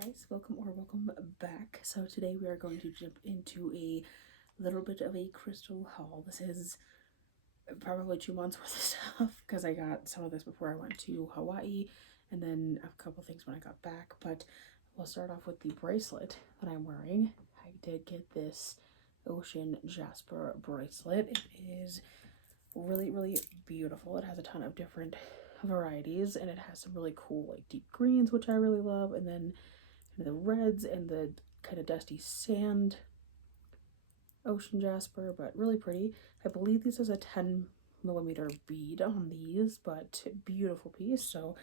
Hi guys, welcome back. So today we are going to jump into a little bit of a crystal haul. This is probably 2 months worth of stuff because I got some of this before I went to Hawaii and then a couple things when I got back. But we'll start off with the bracelet that I'm wearing. I did get this ocean jasper bracelet. It is really beautiful. It has a ton of different varieties and it has some really cool like deep greens, which I really love, and then the reds and the kind of dusty sand ocean jasper, but really pretty. I believe this is a 10 millimeter bead on these, but beautiful piece. So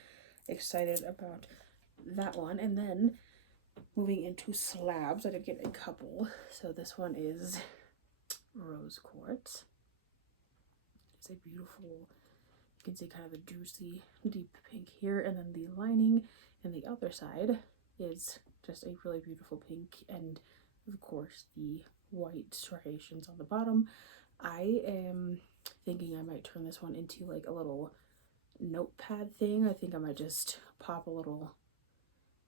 excited about that one. And then moving into slabs, I did get a couple. So this one is rose quartz. It's a beautiful, you can see kind of a juicy deep pink here, and then the lining and the other side is just a really beautiful pink, and of course the white striations on the bottom. I am thinking I might turn this one into like a little notepad thing. I think I might just pop a little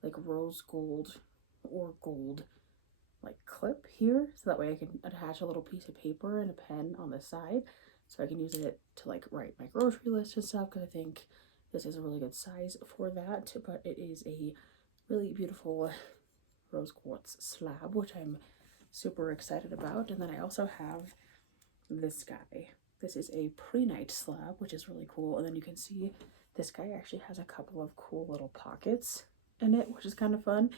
like rose gold or gold like clip here, so that way I can attach a little piece of paper and a pen on the side, so I can use it to like write my grocery list and stuff, because I think this is a really good size for that. But it is a really beautiful rose quartz slab, which I'm super excited about. And then I also have this guy. This is a pre-night slab, which is really cool. And then you can see this guy actually has a couple of cool little pockets in it, which is kind of fun.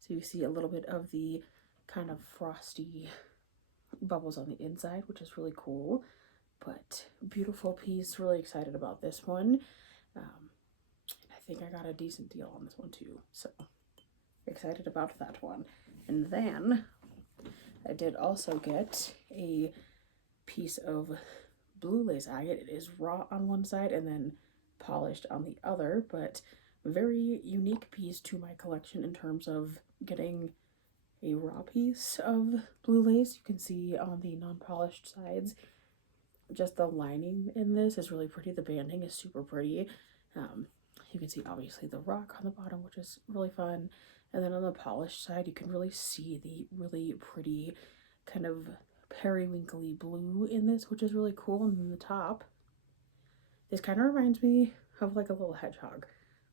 So you see a little bit of the kind of frosty bubbles on the inside, which is really cool. But beautiful piece. Really excited about this one. I think I got a decent deal on this one too, so excited about that one. And then I did also get a piece of blue lace agate. It is raw on one side and then polished on the other, but very unique piece to my collection in terms of getting a raw piece of blue lace. You can see on the non-polished sides, just the lining in this is really pretty. The banding is super pretty. You can see obviously the rock on the bottom, which is really fun. And then on the polished side, you can really see the really pretty kind of periwinkly blue in this, which is really cool. And then the top, this kind of reminds me of like a little hedgehog.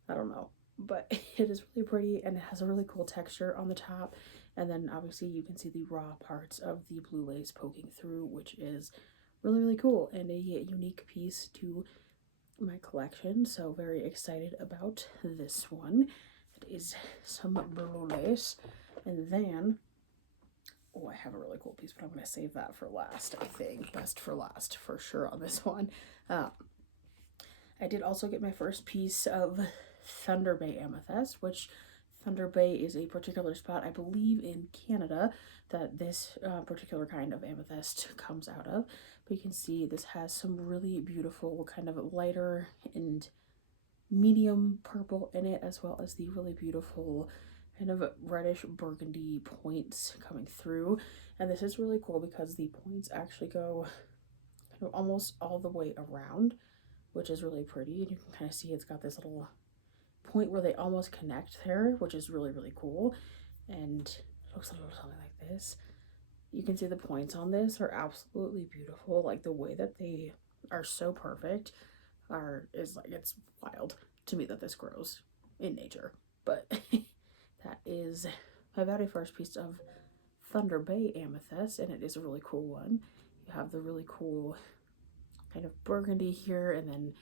I don't know, but it is really pretty and it has a really cool texture on the top. And then obviously you can see the raw parts of the blue lace poking through, which is really cool and a unique piece to my collection. So very excited about this one. It is some blue lace. And then, oh, I have a really cool piece, but I'm going to save that for last. I think best for last for sure on this one. I did also get my first piece of Thunder Bay amethyst, which Thunder Bay is a particular spot, I believe, in Canada that this particular kind of amethyst comes out of. But you can see this has some really beautiful kind of lighter and medium purple in it, as well as the really beautiful kind of reddish burgundy points coming through. And this is really cool because the points actually go kind of almost all the way around, which is really pretty. And you can kind of see it's got this little point where they almost connect there, which is really cool. And it looks a little something like this. You can see the points on this are absolutely beautiful. Like the way that they are so perfect is like, it's wild to me that this grows in nature. But that is my very first piece of Thunder Bay amethyst, and it is a really cool one. You have the really cool kind of burgundy here, and then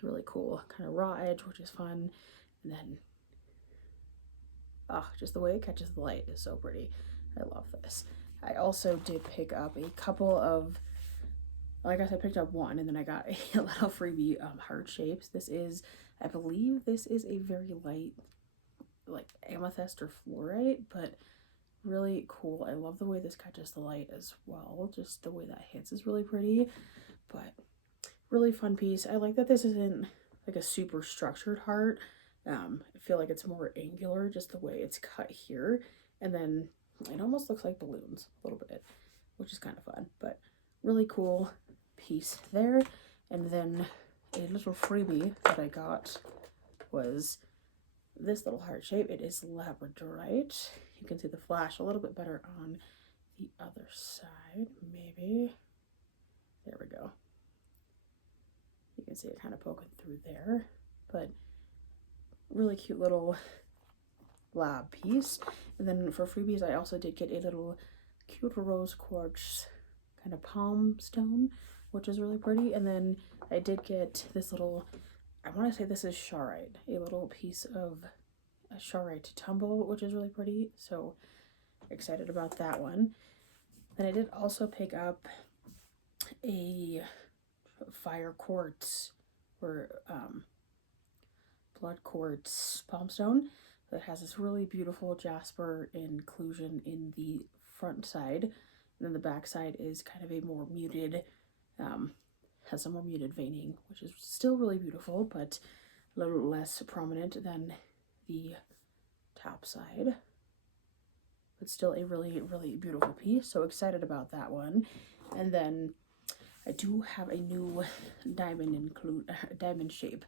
the really cool kind of raw edge, which is fun. And then just the way it catches the light is so pretty. I love this. I also did pick up a couple of, like I said, I picked up one, and then I got a little freebie heart shapes. This is, I believe this is a very light like amethyst or fluorite, but really cool. I love the way this catches the light as well. Just the way that hits is really pretty, but really fun piece. I like that this isn't like a super structured heart. I feel like it's more angular, just the way it's cut here. And then it almost looks like balloons a little bit, which is kind of fun, but really cool piece there. And then a little freebie that I got was this little heart shape. It is labradorite. You can see the flash a little bit better on the other side, maybe. There we go. You can see it kind of poking through there, but really cute little lab piece. And then for freebies, I also did get a little cute rose quartz kind of palm stone, which is really pretty. And then I did get this little, I want to say this is charoite, a little piece of a charoite tumble, which is really pretty. So excited about that one. Then I did also pick up a fire quartz or blood quartz palm stone that has this really beautiful jasper inclusion in the front side, and then the back side is kind of a more muted, has some more muted veining, which is still really beautiful, but a little less prominent than the top side, but still a really, really beautiful piece. So excited about that one. And then I do have a new diamond shape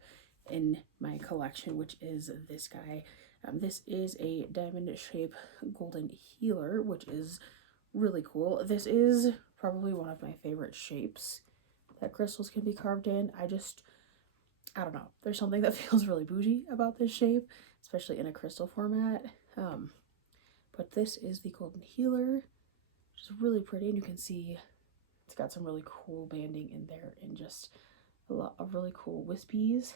in my collection, which is this guy. This is a diamond shape golden healer, which is really cool. This is probably one of my favorite shapes that crystals can be carved in. I don't know. There's something that feels really bougie about this shape, especially in a crystal format. But this is the golden healer, which is really pretty, and you can see it's got some really cool banding in there and just a lot of really cool wispies,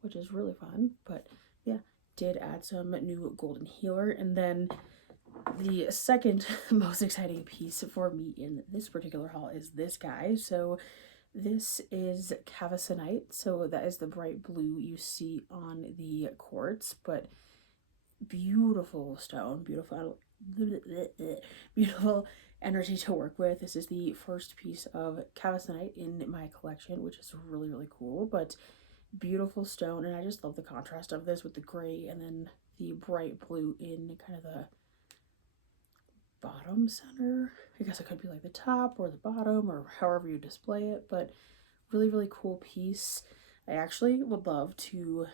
which is really fun. But yeah, did add some new golden healer. And then the second most exciting piece for me in this particular haul is this guy. So this is cavesonite. So that is the bright blue you see on the quartz, but beautiful stone, beautiful energy to work with. This is the first piece of cavesonite in my collection, which is really, really cool, but beautiful stone. And I just love the contrast of this with the gray and then the bright blue in kind of the bottom center. I guess it could be like the top or the bottom or however you display it, but really, really cool piece. I actually would love to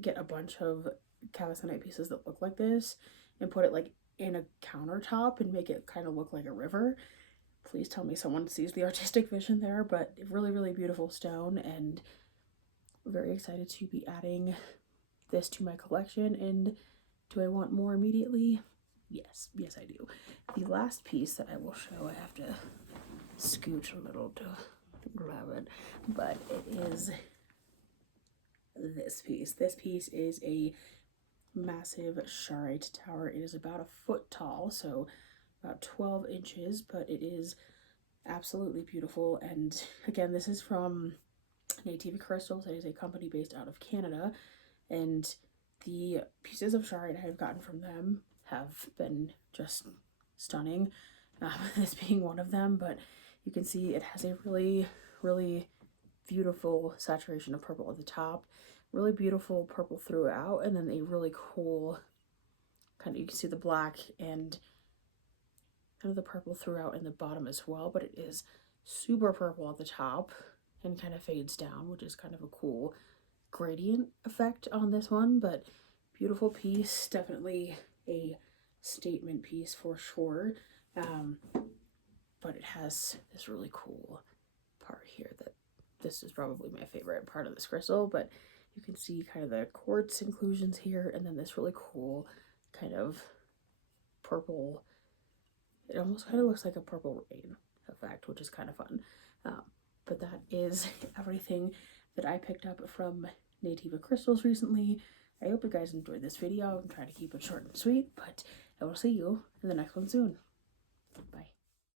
get a bunch of cavesonite pieces that look like this and put it like in a countertop and make it kind of look like a river. Please tell me someone sees the artistic vision there, but really, really beautiful stone, and very excited to be adding this to my collection. And do I want more immediately? Yes, I do. The last piece that I will show, I have to scooch a little to grab it, but it is this piece. This piece is a massive charoite tower. It is about a foot tall, so about 12 inches, but it is absolutely beautiful. And again, this is from Nativa Crystals. It is a company based out of Canada, and the pieces of charoite I have gotten from them have been just stunning, this being one of them. But you can see it has a really, really beautiful saturation of purple at the top, really beautiful purple throughout, and then a really cool kind of, you can see the black and kind of the purple throughout in the bottom as well, but it is super purple at the top and kind of fades down, which is kind of a cool gradient effect on this one. But beautiful piece, definitely a statement piece for sure. But it has this really cool part here that this is probably my favorite part of this crystal, but you can see kind of the quartz inclusions here, and then this really cool kind of purple, it almost kind of looks like a purple rain effect, which is kind of fun. But that is everything that I picked up from Nativa Crystals recently. I hope you guys enjoyed this video. I'm trying to keep it short and sweet, but I will see you in the next one soon. Bye.